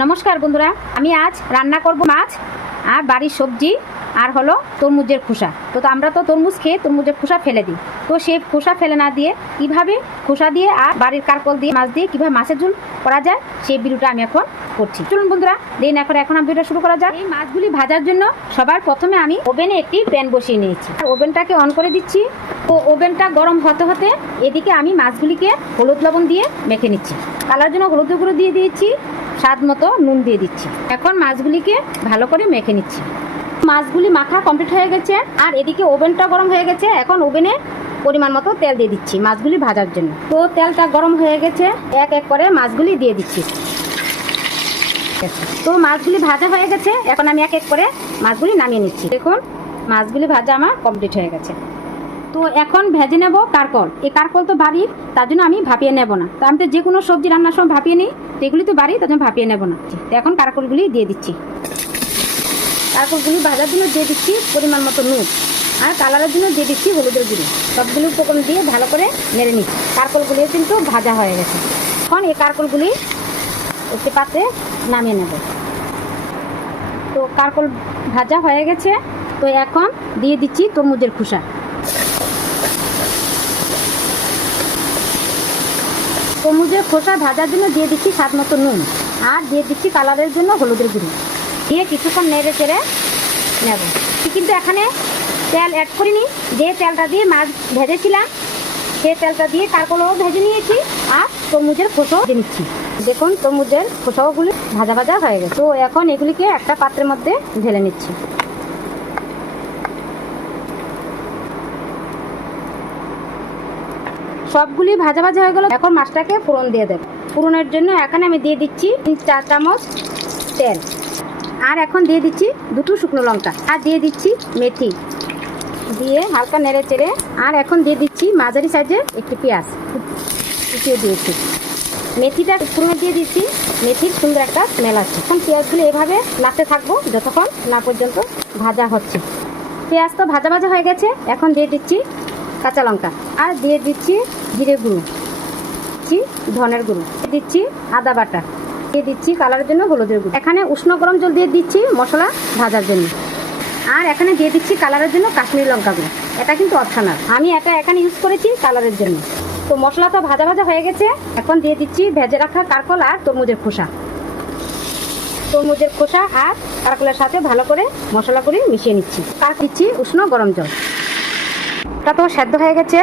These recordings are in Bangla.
নমস্কার বন্ধুরা, আমি আজ রান্না করব মাছ আর বাড়ির সবজি আর হলো তরমুজের খোসা। তো আমরা তো তরমুজ খেয়ে তরমুজের খোসা ফেলে দিই। তো সেই খোসা ফেলে না দিয়ে কীভাবে খোসা দিয়ে আর বাড়ির কারকল দিয়ে মাছ দিয়ে কীভাবে মাছের ঝোল করা যায়, সেই ভিডিওটা আমি এখন করছি। চলুন বন্ধুরা দেন এখন এখন আমি ভিডিওটা শুরু করা যাক। এই মাছগুলি ভাজার জন্য সবার প্রথমে আমি ওভেনে একটি প্যান বসিয়ে নিয়েছি। ওভেনটাকে অন করে দিচ্ছি। তো ওভেনটা গরম হতে হতে এদিকে আমি মাছগুলিকে হলুদ লবণ দিয়ে মেখে নিচ্ছি। কালার জন্য হলুদ গুঁড়ো দিয়ে দিয়েছি। স্বাদ মতো নুন দিয়ে দিচ্ছি। এখন মাছগুলিকে ভালো করে মেখে নিচ্ছি। মাছগুলি মাখা কমপ্লিট হয়ে গেছে আর এদিকে ওভেনটা গরম হয়ে গেছে। এখন ওভেনে পরিমাণ মতো তেল দিয়ে দিচ্ছি মাছগুলি ভাজার জন্য। তো তেলটা গরম হয়ে গেছে, এক এক করে মাছগুলি দিয়ে দিচ্ছি। তো মাছগুলি ভাজা হয়ে গেছে, এখন আমি এক এক করে মাছগুলি নামিয়ে নিচ্ছি। দেখুন, মাছগুলি ভাজা আমার কমপ্লিট হয়ে গেছে। তো এখন ভেজে নেব কারকল। এই কারকল তো বাড়ির, তার জন্য আমি ভাপিয়ে নেব না। তো আমি তো যে কোনো সবজি রান্নার সময় ভাপিয়ে নিই, তো এগুলি তো বাড়ি তার জন্য ভাপিয়ে নেব না। তো এখন কারকলগুলি দিয়ে দিচ্ছি। কারকলগুলি ভাজার জন্য দিয়ে দিচ্ছি পরিমাণ মতো নুন আর কালারের জন্য দিয়ে দিচ্ছি হলুদের গুঁড়ো। সবগুলি উপকরণ দিয়ে ভালো করে নেড়ে নিচ্ছি কারকলগুলি কিন্তু ভাজা হয়ে গেছে। এখন এই কারকলগুলি একটি পাত্রে নামিয়ে নেব। তো কারকল ভাজা হয়ে গেছে। তো এখন দিয়ে দিচ্ছি তরমুজের খোসা। তরমুজের খোসা ভাজার জন্য দিয়ে দিচ্ছি স্বাদ মতো নুন আর দিয়ে দিচ্ছি কালারের জন্য হলুদের গুঁড়ো। দিয়ে কিছুক্ষণ নেড়ে চেড়ে নেব। কিন্তু এখানে তেল অ্যাড করিনি। যে তেলটা দিয়ে মাছ ভেজেছিলাম, সে তেলটা দিয়ে কারকলও ভেজে নিয়েছি আর তরমুজের খোসাও ভেজে নিচ্ছি। দেখুন, তরমুজের খোসাওগুলি ভাজা ভাজা হয়ে গেছে। তো এখন এগুলিকে একটা পাত্রের মধ্যে ঢেলে নিচ্ছি। সবগুলি ভাজা ভাজা হয়ে গেল। এখন মাছটাকে ফোড়ন দিয়ে দেব। ফোড়নের জন্য এখানে আমি দিয়ে দিচ্ছি চার চামচ তেল। আর এখন দিয়ে দিচ্ছি দুটো শুকনো লঙ্কা। আর দিয়ে দিচ্ছি মেথি। দিয়ে হালকা নেড়ে চেড়ে। আর এখন দিয়ে দিচ্ছি মাঝারি সাইজে একটু পেঁয়াজ। কুচিয়ে দিয়েছি। মেথিটা ফোড়নে দিয়ে দিচ্ছি। মেথির সুন্দর একটা স্মেল আছে এখন পেঁয়াজগুলো এভাবে নাড়তে থাকব যতক্ষণ না পর্যন্ত ভাজা হচ্ছে। পেঁয়াজ তো ভাজা ভাজা হয়ে গেছে। এখন দিয়ে দিচ্ছি কাঁচা লঙ্কা। আর দিয়ে দিচ্ছি জিরে গুঁড়ো। দিচ্ছি ধনের গুঁড়ো। দিচ্ছি আদা বাটা। দিয়ে দিচ্ছি কালারের জন্য হলুদের গুঁড়ো। এখানে উষ্ণ গরম জল দিয়ে দিচ্ছি মশলা ভাজার জন্য। আর এখানে দিয়ে দিচ্ছি কালারের জন্য কাশ্মীরি লঙ্কা গুঁড়ো। এটা কিন্তু অপশনাল আমি এটা এখানে ইউজ করেছি কালারের জন্য। তো মশলা তো ভাজা ভাজা হয়ে গেছে। এখন দিয়ে দিচ্ছি ভেজে রাখা কারকল আর তরমুজের খোসা। তরমুজের খোসা আর কারকলের সাথে ভালো করে মশলা করে মিশিয়ে নিচ্ছি। আর দিচ্ছি উষ্ণ গরম জল। ওটা তো সেদ্ধ হয়ে গেছে।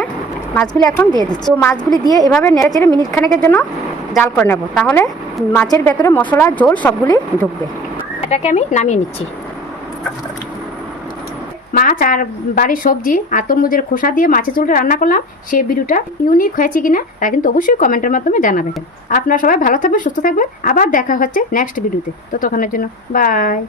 মাছগুলি এখন দিয়ে দিচ্ছি। তো মাছগুলি দিয়ে এভাবে নেড়ে চেড়ে মিনিট খানেকের জন্য জাল করে নেব। তাহলে মাছের ভেতরে মশলা, ঝোল সবগুলি ঢুকবে। এটাকে আমি নামিয়ে নিচ্ছি। মাছ আর বাড়ির সবজি আর তরমুজের খোসা দিয়ে মাছের ঝোলটা রান্না করলাম। সেই ভিডিওটা ইউনিক হয়েছে কিনা তা কিন্তু অবশ্যই কমেন্টের মাধ্যমে জানাবেন। আপনারা সবাই ভালো থাকবেন, সুস্থ থাকবেন। আবার দেখা হচ্ছে নেক্সট ভিডিওতে তো। তখনের জন্য বাই